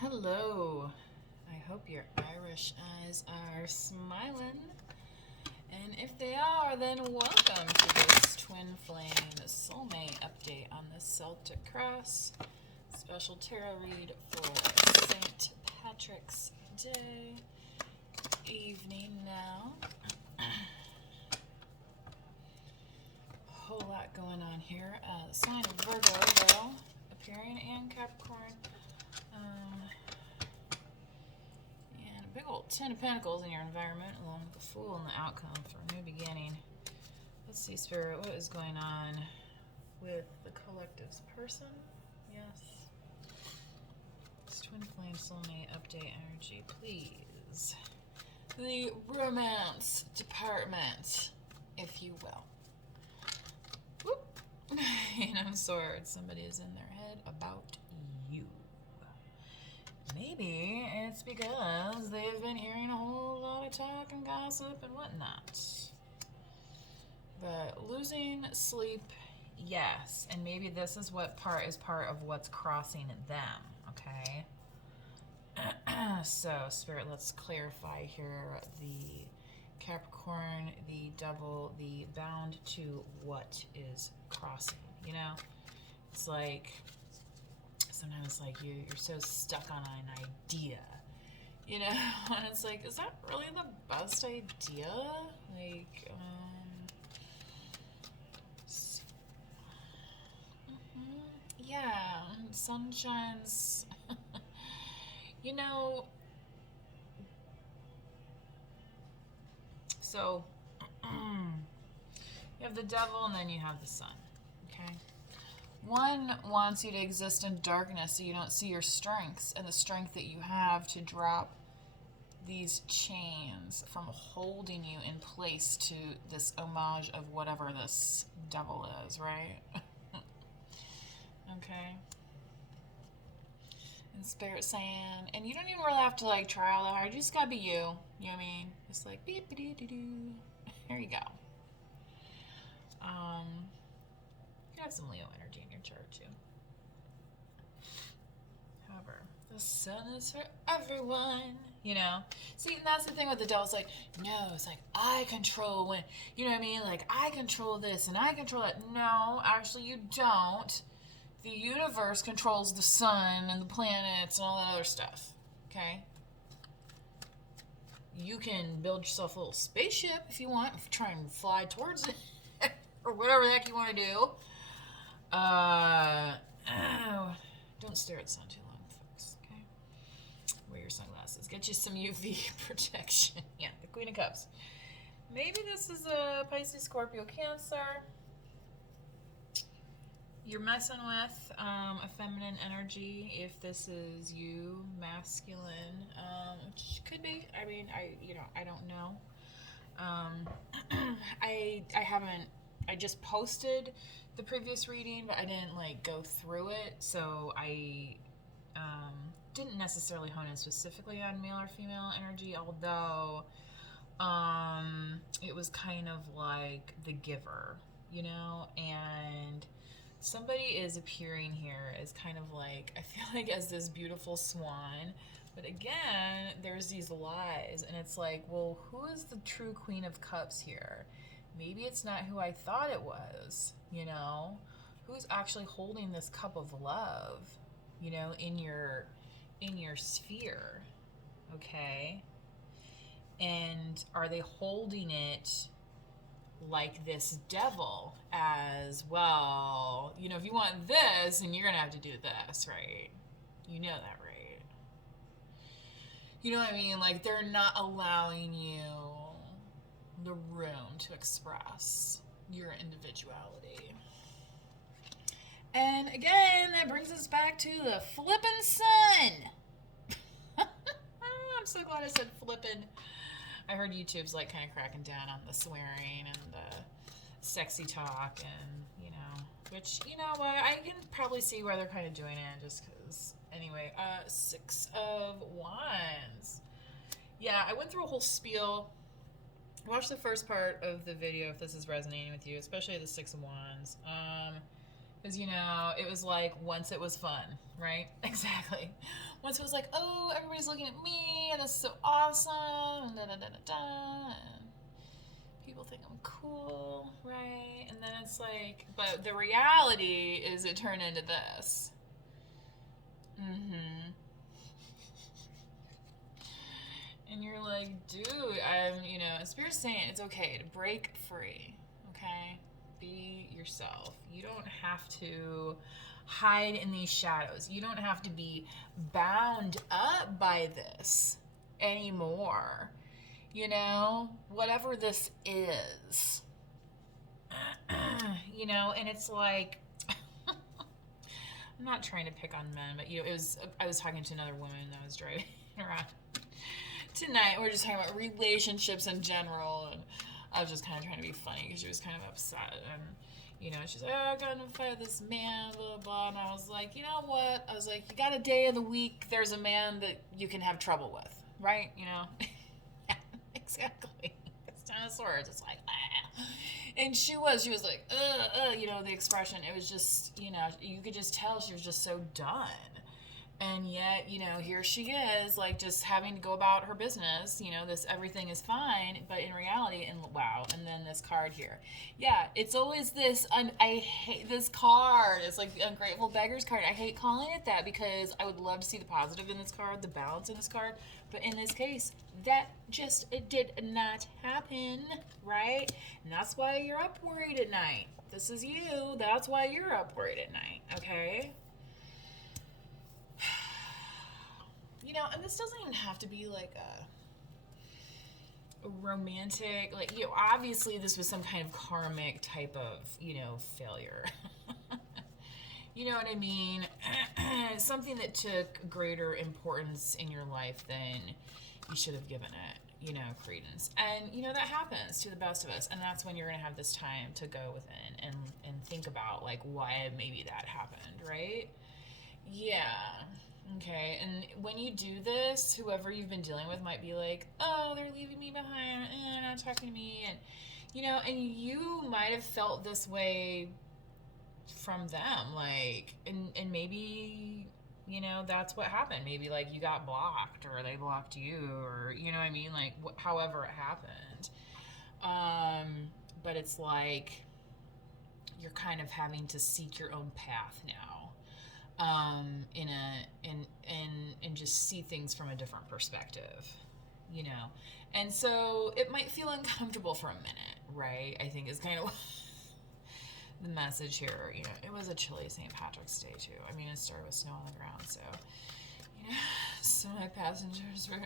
Hello. I hope your Irish eyes are smiling. And if they are, then welcome to this TwinFlame Soulmate update on the Celtic Cross. Special tarot read for St. Patrick's Day. Evening now. Whole lot going on here. The sign of Virgo, though, appearing, and Capricorn. And a big old Ten of Pentacles in your environment, along with the Fool and the outcome for a new beginning. Let's see, Spirit, what is going on with the collective's person? Yes. It's TwinFlame Soulmate update energy, please. The romance department, if you will. Whoop. And of Swords, somebody is in their head about you. Maybe it's because they've been hearing a whole lot of talk and gossip and whatnot. But losing sleep, yes. And maybe this is what is part of what's crossing them, okay? So, Spirit, let's clarify here. The Capricorn, the Devil, the bound to what is crossing, you know? It's like, sometimes like you're so stuck on an idea, you know? And it's like, is that really the best idea? Like, yeah, sun shines. You know, so you have the Devil and then you have the Sun, okay? One wants you to exist in darkness so you don't see your strengths and the strength that you have to drop these chains from holding you in place to this homage of whatever this devil is, right? Okay. And Spirit saying, and you don't even really have to like try all that hard, you just gotta be you. You know what I mean? Just like beep doo doo doo. There you go. You have some Leo energy in your chart too. However, the sun is for everyone, you know? See, and that's the thing with the devil. It's like, no, it's like, I control when, you know what I mean? Like, I control this and I control that. No, actually, you don't. The universe controls the sun and the planets and all that other stuff, okay? You can build yourself a little spaceship if you want, try and fly towards it, or whatever the heck you want to do. Don't stare at the sun too long, folks, okay? Wear your sunglasses. Get you some UV protection. Yeah, the Queen of Cups. Maybe this is a Pisces, Scorpio, Cancer. You're messing with a feminine energy if this is you, masculine, which could be. I mean, I don't know. I just posted the previous reading, but I didn't like go through it, so I didn't necessarily hone in specifically on male or female energy, although it was kind of like the giver, you know, and somebody is appearing here as kind of like, I feel like as this beautiful swan, but again, there's these lies, and it's like, well, who is the true Queen of Cups here? Maybe it's not who I thought it was, you know? Who's actually holding this cup of love, you know, in your sphere, okay? And are they holding it like this devil as, well, you know, if you want this, then you're gonna have to do this, right? You know that, right? You know what I mean? Like, they're not allowing you the room to express your individuality. And again, that brings us back to the flippin' sun. I'm so glad I said flippin'. I heard YouTube's like kind of cracking down on the swearing and the sexy talk, and you know, which, you know what, I can probably see why they're kind of doing it, just because. Anyway, Six of Wands. Yeah, I went through a whole spiel. Watch the first part of the video if this is resonating with you, especially the Six of Wands. Because, it was like once it was fun, right? Exactly. Once it was like, oh, everybody's looking at me, and this is so awesome, and da da da da da. And people think I'm cool, right? And then it's like, but the reality is it turned into this. Mm-hmm. And you're like, dude, Spirit's saying it's okay to break free, okay? Be yourself. You don't have to hide in these shadows. You don't have to be bound up by this anymore. Whatever this is. And it's like, I'm not trying to pick on men, but I was talking to another woman that was driving around tonight. We're just talking about relationships in general, and I was just kind of trying to be funny because she was kind of upset, and she's like, oh, I got in a fight with this man, blah, blah, and I was like, you know what? I was like, you got a day of the week, there's a man that you can have trouble with, right? Exactly. It's 10 of Swords. It's like, ah. And she was like, the expression, it was just, you could just tell she was just so done. And yet, here she is, like, just having to go about her business, this everything is fine, but in reality, and wow, and then this card here. Yeah, it's always this, I hate this card. It's like the Ungrateful Beggar's card. I hate calling it that because I would love to see the positive in this card, the balance in this card, but in this case, it did not happen, right? And that's why you're up worried at night. This is you. That's why you're up worried at night, okay? And this doesn't even have to be like a romantic, like, obviously this was some kind of karmic type of, failure. You know what I mean? Something that took greater importance in your life than you should have given it, credence. And, that happens to the best of us. And that's when you're going to have this time to go within and think about, like, why maybe that happened, right? Yeah. Okay, and when you do this, whoever you've been dealing with might be like, oh, they're leaving me behind, they're not talking to me, and, and you might have felt this way from them, like, and maybe, that's what happened. Maybe, like, you got blocked, or they blocked you, or, what I mean, like, however it happened. But it's like, you're kind of having to seek your own path now. And just see things from a different perspective, and so it might feel uncomfortable for a minute, right? I think is kind of the message here. It was a chilly St. Patrick's Day too. I mean, it started with snow on the ground, so so my passengers were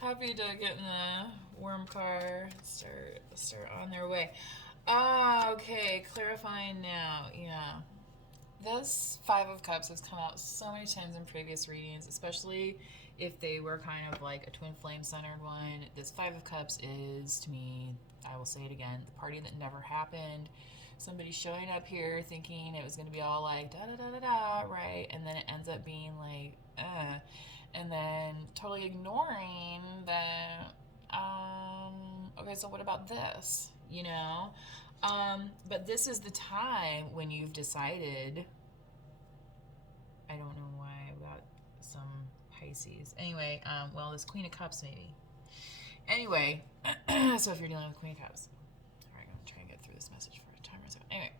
happy to get in the warm car, start on their way. Okay, clarifying now. Yeah. This Five of Cups has come out so many times in previous readings, especially if they were kind of like a twin flame centered one. This Five of Cups is, to me, I will say it again, the party that never happened. Somebody showing up here thinking it was going to be all like da-da-da-da-da, right? And then it ends up being like, and then totally ignoring that, okay, so what about this, but this is the time when you've decided, I don't know why I've got some Pisces. Anyway, this Queen of Cups maybe. Anyway, so if you're dealing with Queen of Cups. All right, I'm trying to get through this message for a timer. So anyway.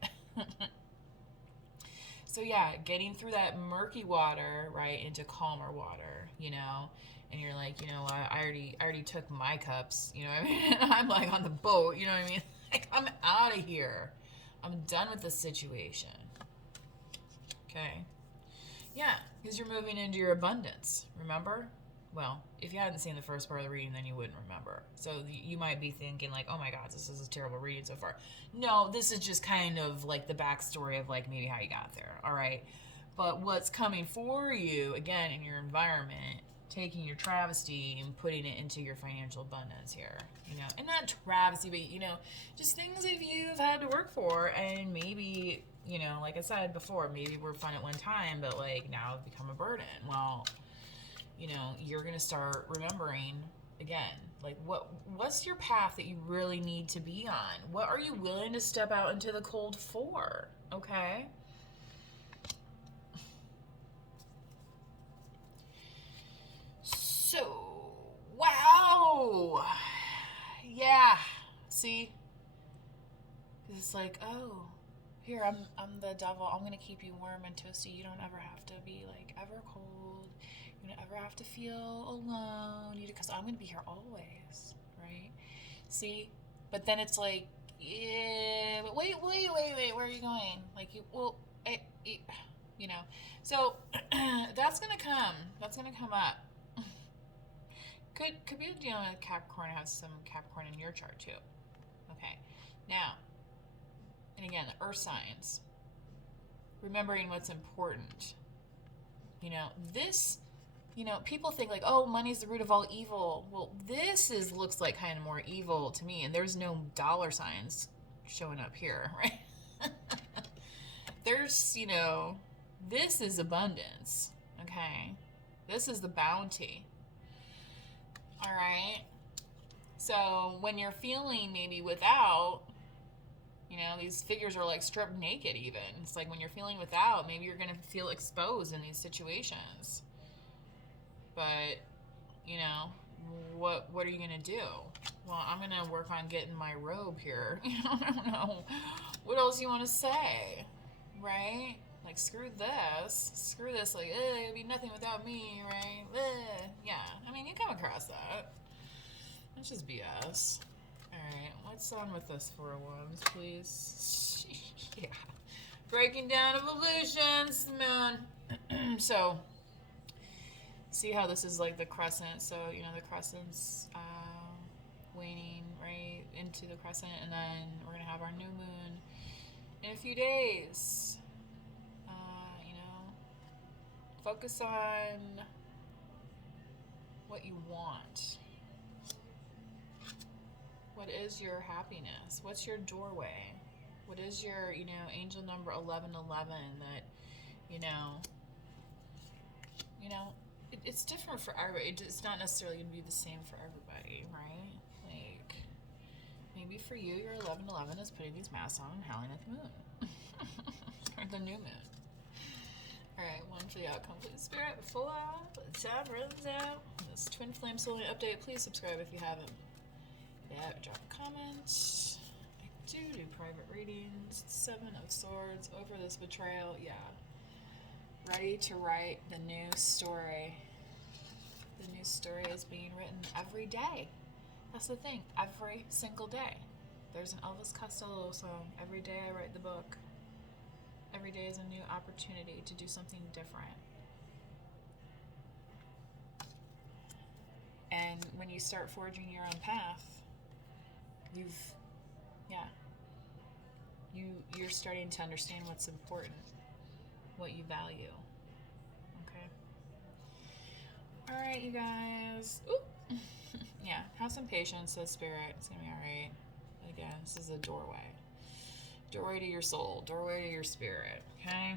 So yeah, getting through that murky water, right, into calmer water, and you're like, what, I already took my cups, what I mean? I'm like on the boat, what I mean? Like, I'm out of here. I'm done with this situation. Okay. Yeah, because you're moving into your abundance, remember? Well, if you hadn't seen the first part of the reading, then you wouldn't remember. So you might be thinking, like, oh my God, this is a terrible reading so far. No, this is just kind of like the backstory of, like, maybe how you got there, all right? But what's coming for you, again, in your environment, taking your travesty and putting it into your financial abundance here, and not travesty, but, just things that you've had to work for, and maybe, like I said before, maybe we're fun at one time, but, like, now it's become a burden. Well, you're going to start remembering, again, like, what's your path that you really need to be on? What are you willing to step out into the cold for, okay? it's like, oh, here, I'm the devil. I'm gonna keep you warm and toasty. You don't ever have to be like ever cold. You don't ever have to feel alone. Because I'm gonna be here always, right? See, but then it's like, yeah, but wait, where are you going? Like you know. So that's gonna come. That's gonna come up. Could be dealing with Capricorn. Has some Capricorn in your chart too. Okay, now, and again, the Earth signs. Remembering what's important. This. People think like, oh, money's the root of all evil. Well, this looks like kind of more evil to me, and there's no dollar signs showing up here, right? There's, this is abundance, okay? This is the bounty, all right? So when you're feeling maybe without, these figures are like stripped naked even. It's like when you're feeling without, maybe you're going to feel exposed in these situations. But, what are you going to do? Well, I'm going to work on getting my robe here. I don't know. What else you want to say? Right? Like, screw this, like, it'll be nothing without me, right? Yeah, I mean, you come across that. It's just BS. Alright, what's on with this 4 of Wands, please? Yeah. Breaking down of illusions, moon. So, see how this is like the crescent. So, the crescent's waning right into the crescent, and then we're going to have our new moon in a few days. Focus on what you want. What is your happiness? What's your doorway? What is your, angel number 1111 that, it's different for everybody. It's not necessarily going to be the same for everybody, right? Like, maybe for you, your 1111 is putting these masks on and howling at the moon. Or the new moon. Alright, one for the outcome, please, Spirit. Before the time runs out. This TwinFlame Soulmate update. Please subscribe if you haven't. Yeah, drop a comment. I do private readings. 7 of Swords. Over this betrayal. Yeah. Ready to write the new story. The new story is being written every day. That's the thing. Every single day. There's an Elvis Costello song. Every day I write the book. Every day is a new opportunity to do something different. And when you start forging your own path, you're starting to understand what's important, what you value. Okay? All right, you guys. Ooh. Yeah, have some patience, says Spirit. It's going to be all right. But again, this is a doorway. Doorway to your soul, doorway to your spirit, okay?